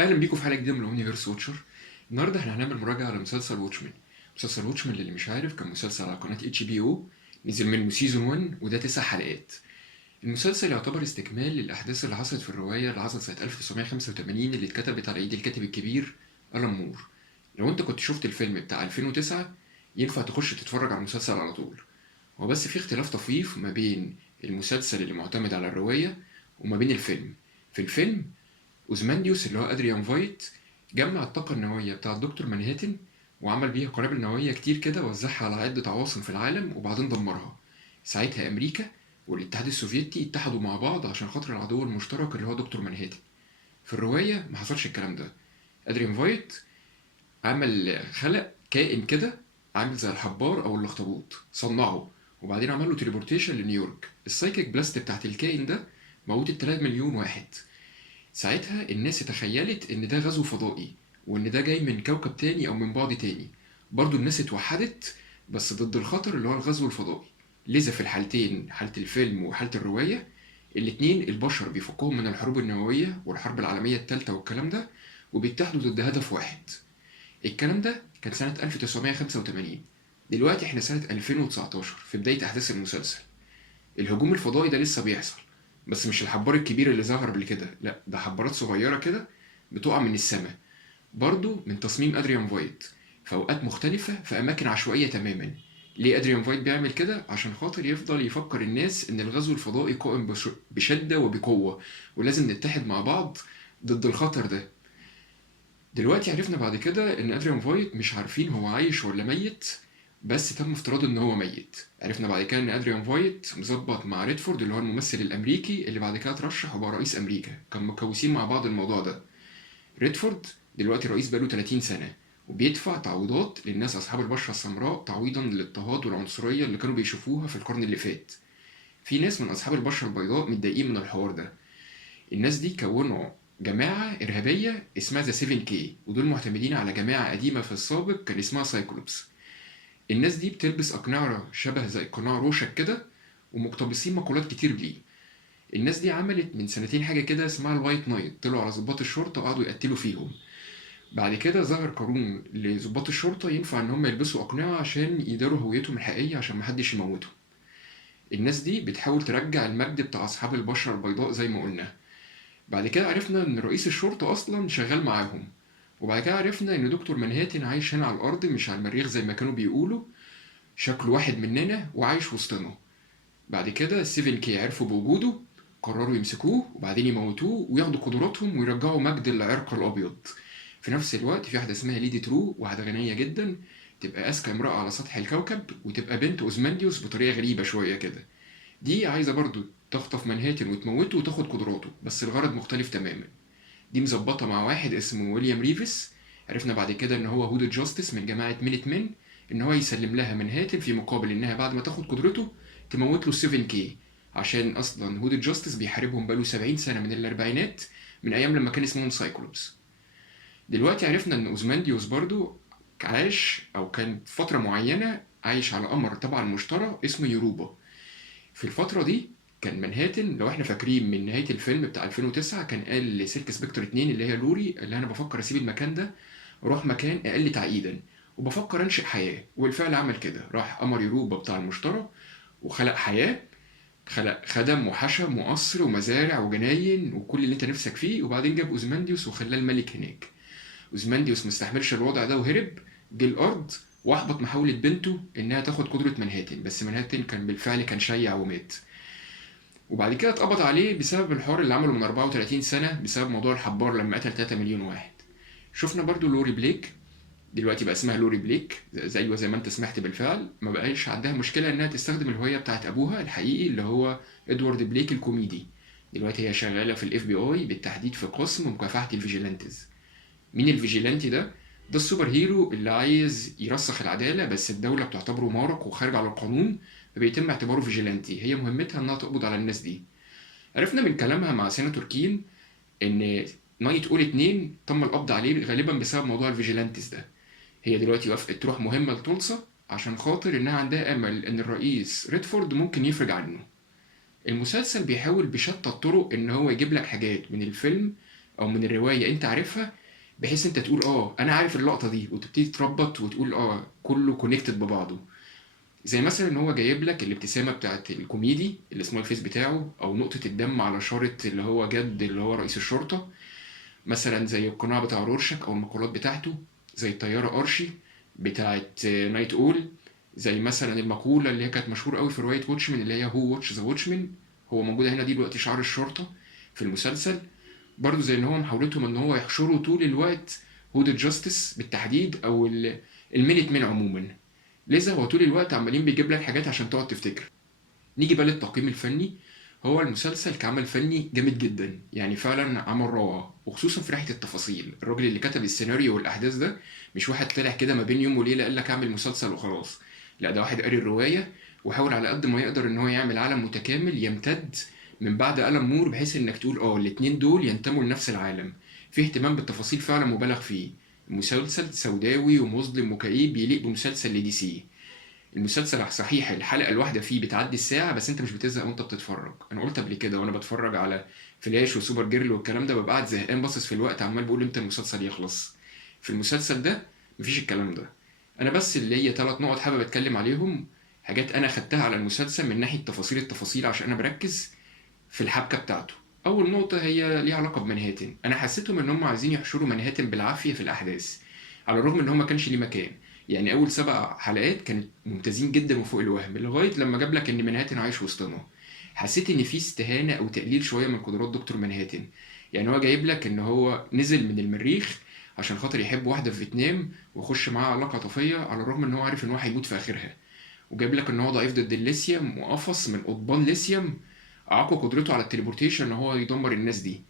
اهلا بيكم في حلقه جديده من اونيفرس واتشر. النهارده احنا هنعمل مراجعه على مسلسل واتشمان. مسلسل واتشمان اللي مش عارف كان مسلسل على قناه اتش بي او، نزل منه سيزون 1 وده 9 حلقات. المسلسل يعتبر استكمال للاحداث اللي حصلت في الروايه اللي حصلت سنه 1985 اللي اتكتبت على ايد الكاتب الكبير ألان مور. لو انت كنت شفت الفيلم بتاع 2009 ينفع تخش تتفرج على المسلسل على طول. هو بس في اختلاف طفيف ما بين المسلسل اللي معتمد على الروايه وما بين الفيلم. في الفيلم اوزمانديوس اللي هو ادريان فايت جمع الطاقة النووية بتاع دكتور مانهاتن وعمل بيها قنابل نووية كتير كده، وزعها على عدة عواصم في العالم وبعدين دمرها. ساعتها أمريكا والاتحاد السوفيتي اتحدوا مع بعض عشان خاطر العدو المشترك اللي هو دكتور مانهاتن. في الرواية ما حصلش الكلام ده. أدريان فايت خلق كائن كده عامل زي الحبار أو الأخطبوط، صنعه وبعدين عمل له تليبورتيشن لنيويورك. السايكيك بلاست بتاعت الكائن ده موتت 3 مليون واحد. ساعتها الناس تخيلت إن ده غزو فضائي وإن ده جاي من كوكب تاني أو من بعد تاني. برضو الناس اتوحدت بس ضد الخطر اللي هو الغزو الفضائي. لذا في الحالتين، حالة الفيلم وحالة الرواية، الاتنين البشر بيفكوهم من الحروب النووية والحرب العالمية التالتة والكلام ده، وبيتحدوا ضد هدف واحد. الكلام ده كان سنة 1985. دلوقتي احنا سنة 2019 في بداية أحداث المسلسل. الهجوم الفضائي ده لسه بيحصل، بس مش الحبار الكبير اللي ظهر قبل كده، لا ده حبارات صغيرة كده بتقع من السماء، برضو من تصميم أدريان فايت، في أوقات مختلفة في أماكن عشوائية تماما. ليه أدريان فايت بيعمل كده؟ عشان خاطر يفضل يفكر الناس إن الغزو الفضائي قائم بشدة وبقوة، ولازم نتحد مع بعض ضد الخطر ده. دلوقتي عرفنا بعد كده ان ادريان فايت مش عارفين هو عايش ولا ميت، بس تم افتراض ان هو ميت. عرفنا بعد كده ان ادريان فايت مظبط مع ريدفورد اللي هو الممثل الامريكي اللي بعد كده اترشح وبقى رئيس امريكا، كان مكوسين مع بعض الموضوع ده. ريدفورد دلوقتي رئيس بقاله 30 سنة وبيدفع تعويضات للناس أصحاب البشرة السمراء تعويضا للاضطهاد والعنصرية اللي كانوا بيشوفوها في القرن اللي فات. في ناس من أصحاب البشرة البيضاء متضايقين من الحوار ده. الناس دي كونوا جماعة إرهابية اسمها ذا 7 كي، ودول معتمدين على جماعة قديمة في السابق كان اسمها سايكلوبس. الناس دي بتلبس أقنعة شبه زي قناع روشك كده، ومقتبسين مقولات كتير ليه. الناس دي عملت من سنتين حاجة كده اسمها الوايت نايت، طلعوا على ضباط الشرطة وقعدوا يقتلوا فيهم. بعد كده ظهر قانون لضباط الشرطة ينفع إن هم يلبسوا أقنعة عشان يداروا هويتهم الحقيقية عشان محدش يموتهم. الناس دي بتحاول ترجع المجد بتاع أصحاب البشرة البيضاء زي ما قلنا. بعد كده عرفنا ان رئيس الشرطة اصلا شغال معاهم. وبعد كده عرفنا ان دكتور منهاتن عايش هنا على الارض مش على المريخ زي ما كانوا بيقولوا، شكله واحد مننا وعايش وسطنا. بعد كده 7 كي عرفوا بوجوده، قرروا يمسكوه وبعدين يموتوه وياخدوا قدراتهم ويرجعوا مجد العرق الابيض. في نفس الوقت في واحدة اسمها ليدي ترو، واحدة غنية جدا، تبقى اذكى امرأة على سطح الكوكب وتبقى بنت اوزمانديوس بطريقة غريبة شوية كده. دي عايزة برضو تخطف منهاتن وتموته وتاخد قدراته، بس الغرض مختلف تماما. دي مظبطة مع واحد اسمه ويليام ريفس، عرفنا بعد كده ان هو هودو جاستس من جماعة مينيت مان، ان هو يسلم لها منهاتن في مقابل انها بعد ما تاخد قدرته تموت له 7 كي، عشان اصلا هودو جاستس بيحاربهم بقاله 70 سنة من الاربعينات، من ايام لما كان اسمهم سايكلوبس. دلوقتي عرفنا ان اوزمانديوس برضو عاش او كان فترة معينة عايش على قمر تبع المشتري اسمه يوروبا. في الفترة دي كان منهاتن، لو احنا فاكرين من نهاية الفيلم بتاع 2009، كان قال لسيرك سبكتر 2 اللي هي لوري اللي انا بفكر اسيب المكان ده واروح مكان اقل تعقيدا وبفكر انشئ حياة، وبالفعل عمل كده، راح قمر يوروبا بتاع المشتري وخلق حياة، خلق خدم وحشم وقصر ومزارع وجناين وكل اللي انت نفسك فيه، وبعدين جاب اوزمانديوس وخلاه الملك هناك. اوزمانديوس مستحملش الوضع ده وهرب، جه الارض واحبط محاولة بنته انها تاخد قدرة منهاتن، بس منهاتن كان بالفعل كان شيع ومات. وبعد كده اتقبض عليه بسبب الحوار اللي عمله من 34 سنة بسبب موضوع الحبار لما قتل 3 مليون واحد. شفنا برضو لوري بليك، دلوقتي بقى اسمها لوري بليك زي ما انت سمعت، بالفعل ما بقاش عندها مشكلة انها تستخدم الهوية بتاعت ابوها الحقيقي اللي هو ادوارد بليك الكوميدي. دلوقتي هي شغالة في الاف بي اي، بالتحديد في قسم مكافحة الفيجيلانتز. مين الفيجيلانتي ده؟ ده السوبر هيرو اللي عايز يرسخ العدالة بس الدولة بتعتبره مارق وخارج على القانون، فبيتم اعتباره فيجيلانتي. هي مهمتها انها تقبض على الناس دي. عرفنا من كلامها مع سيناتور كين ان نايت اول 2 تم القبض عليه غالبا بسبب موضوع الفيجيلانتس ده. هي دلوقتي وافقت تروح مهمة لتولسا عشان خاطر انها عندها امل ان الرئيس ريدفورد ممكن يفرج عنه. المسلسل بيحاول بشتى الطرق ان هو يجيب لك حاجات من الفيلم او من الروايه انت عارفها، بحيث انت تقول انا عارف اللقطه دي، وتبتدي تربط وتقول كله كونكتد ببعضه. زي مثلا ان هو جايب لك الابتسامه بتاعت الكوميدي اللي اسمه الفيس بتاعه، او نقطه الدم على شاره اللي هو جد اللي هو رئيس الشرطه، مثلا زي القناع بتاع رورشك او المقولات بتاعته، زي الطياره ارشي بتاعت نايت اول، زي مثلا المقوله اللي هي كانت مشهوره قوي في روايه واتشمان اللي هي هو واتش ذا واتشمان، هو موجوده هنا دي دلوقتي شعار الشرطه في المسلسل. برضو زي ان هو محاولتهم ان هو يحشروا طول الوقت هود الجاستس بالتحديد، او المينيت مان عموما. لذا هو طول الوقت عمالين بيجيب لك حاجات عشان تقعد تفتكر. نيجي بقى للتقييم الفني. هو المسلسل كعمل فني جامد جدا، يعني فعلا عمل روعة، وخصوصا في ناحية التفاصيل. الراجل اللي كتب السيناريو والأحداث ده مش واحد طلع كده ما بين يوم وليلة قال لك اعمل مسلسل وخلاص. لا، ده واحد قاري الرواية وحاول على قد ما يقدر ان هو يعمل عالم متكامل يمتد من بعد ألم مور، بحيث انك تقول الاتنين دول ينتموا لنفس العالم. في اهتمام بالتفاصيل فعلا مبالغ فيه. مسلسل سوداوي ومظلم وكئيب يليق بمسلسل لدي سي. المسلسل صحيح الحلقة الواحدة فيه بتعدي الساعة، بس انت مش بتزهق وانت بتتفرج. انا قلت قبل كده وانا بتفرج على فلاش وسوبر جيرل والكلام ده، ببقى قاعد زهقان باصص في الوقت عمال بقول امتى المسلسل يخلص. في المسلسل ده مفيش الكلام ده. انا بس اللي هي 3 نقط حابب اتكلم عليهم، حاجات انا خدتها على المسلسل من ناحية تفاصيل التفاصيل عشان انا بركز في الحبكة بتاعته. اول نقطة هي ليها علاقة بمنهاتن. انا حسيتهم ان هم عايزين يحشروا منهاتن بالعافية في الاحداث، على الرغم ان هو ما كانش ليه مكان. يعني اول 7 حلقات كانت ممتازين جدا وفوق الوهم، لغايه لما جاب لك ان منهاتن عايش وسطنا. حسيت ان في استهانه او تقليل شويه من قدرات دكتور منهاتن. يعني هو جايب لك ان هو نزل من المريخ عشان خاطر يحب واحده في فيتنام ويخش معاها علاقه عاطفيه، على الرغم ان هو عارف ان هو هيموت في اخرها. وجايب لك ان هو ضعيف ضد الليثيوم، وقفص من قضبان ليثيوم اعاقوا قدرته على التليبورتيشن ان هو يدمر الناس دي.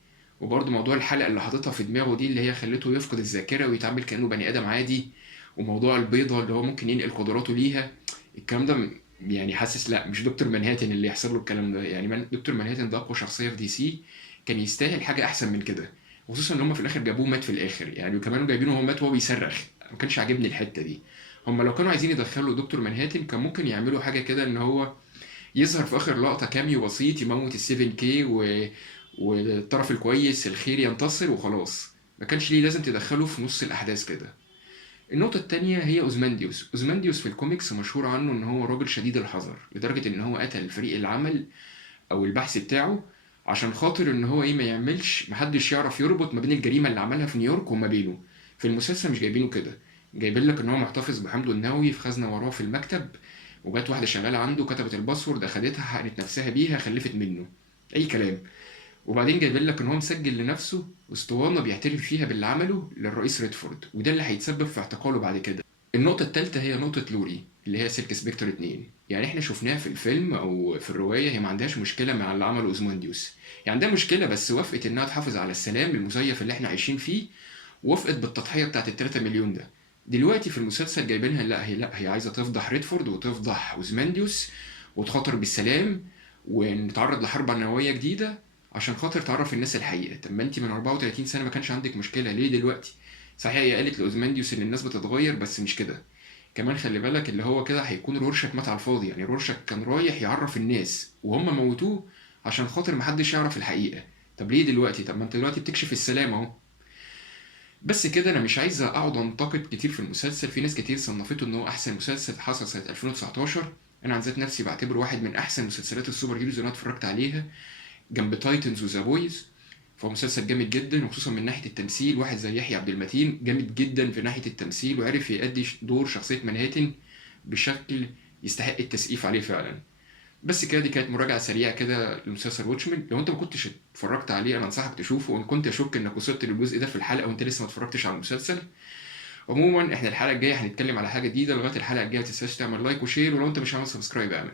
وبرضه موضوع الحلقه اللي حاططها في دماغه دي اللي هي خلته يفقد الذاكره ويتعامل كانه بني ادم عادي، وموضوع البيضه اللي هو ممكن ينقل قدراته ليها. الكلام ده يعني حاسس لا، مش دكتور منهاتن اللي يحصل له الكلام ده. يعني دكتور منهاتن ده اقوى شخصيه في دي سي، كان يستاهل حاجه احسن من كده. خصوصا ان هم في الاخر جابوه مات في الاخر يعني، وكمان جايبينه وهو مات وهو بيصرخ. ما كانش عاجبني الحته دي. هم لو كانوا عايزين يدخلوا دكتور منهاتن كان ممكن يعملوا حاجه كده ان هو يظهر في اخر لقطه كاميو بسيط يموت ال7 كي والطرف الكويس الخير ينتصر وخلاص. ما كانش ليه لازم تدخله في نص الاحداث كده. النقطة التانية هي أوزمانديوس. أوزمانديوس في الكوميكس مشهور عنه إن هو راجل شديد الحذر، لدرجة إن هو قتل فريق العمل أو البحث بتاعه عشان خاطر إن هو ما يعملش محدش يعرف يربط ما بين الجريمة اللي عملها في نيويورك وما بينه. في المسلسل مش جايبينه كده، جايبين لك إن هو محتفظ بحمضه النووي في خزنة وراه في المكتب، وجات واحدة شغالة عنده كتبت الباسورد أخدتها حقنت نفسها بيها خلفت منه. أي كلام. وبعدين جايبين لك ان هو مسجل لنفسه اسطوانه بيعترف فيها باللي عمله للرئيس ريدفورد، وده اللي هيتسبب في اعتقاله بعد كده. النقطه الثالثه هي نقطه لوري اللي هي سيلك سبيكتر 2. يعني احنا شفناها في الفيلم او في الروايه، هي ما عندهاش مشكله مع اللي عمله اوزمونديوس. يعني عندها مشكله بس وافقت انها تحافظ على السلام المزيف اللي احنا عايشين فيه، وافقت بالتضحيه بتاعت ال3 مليون ده. دلوقتي في المسلسل جايبينها لا هي عايزه تفضح ريدفورد وتفضح اوزمانديوس وتخاطر بالسلام، ونتعرض لحرب نوويه جديده عشان خاطر تعرف الناس الحقيقة. طب ما انت من 34 سنة ما كانش عندك مشكلة، ليه دلوقتي؟ صحيح هي قالت لأوزمانديوس ان الناس بتتغير بس مش كده. كمان خلي بالك اللي هو كده هيكون رورشك مات على الفاضي. يعني رورشك كان رايح يعرف الناس وهم موتوه عشان خاطر محدش يعرف الحقيقة. طب ليه دلوقتي؟ طب ما انت دلوقتي بتكشف السلام اهو. بس كده انا مش عايز اقعد انتقد كتير في المسلسل. في ناس كتير صنفته ان هو احسن مسلسل حصل سنة 2019. انا عن ذات نفسي بعتبره واحد من احسن مسلسلات السوبر هيروز اللي انا اتفرجت عليها جنب تايتنز وذا بويز. فهو مسلسل جامد جدا، وخصوصا من ناحيه التمثيل. واحد زي يحيى عبد المتين جامد جدا في ناحيه التمثيل، وعرف يأدي دور شخصيه منهاتن بشكل يستحق التسقيف عليه فعلا. بس كده دي كانت مراجعه سريعه كده لمسلسل واتشمان. لو انت ما كنتش اتفرجت عليه انا انصحك تشوفه، وان كنت اشك انك وصلت للجزء ده في الحلقه وانت لسه ما اتفرجتش على المسلسل. عموما احنا الحلقه الجايه هنتكلم على حاجه جديده. لغايه الحلقه الجايه ما تنساش تعمل لايك وشير، ولو انت مش عامل سبسكرايب اعمل.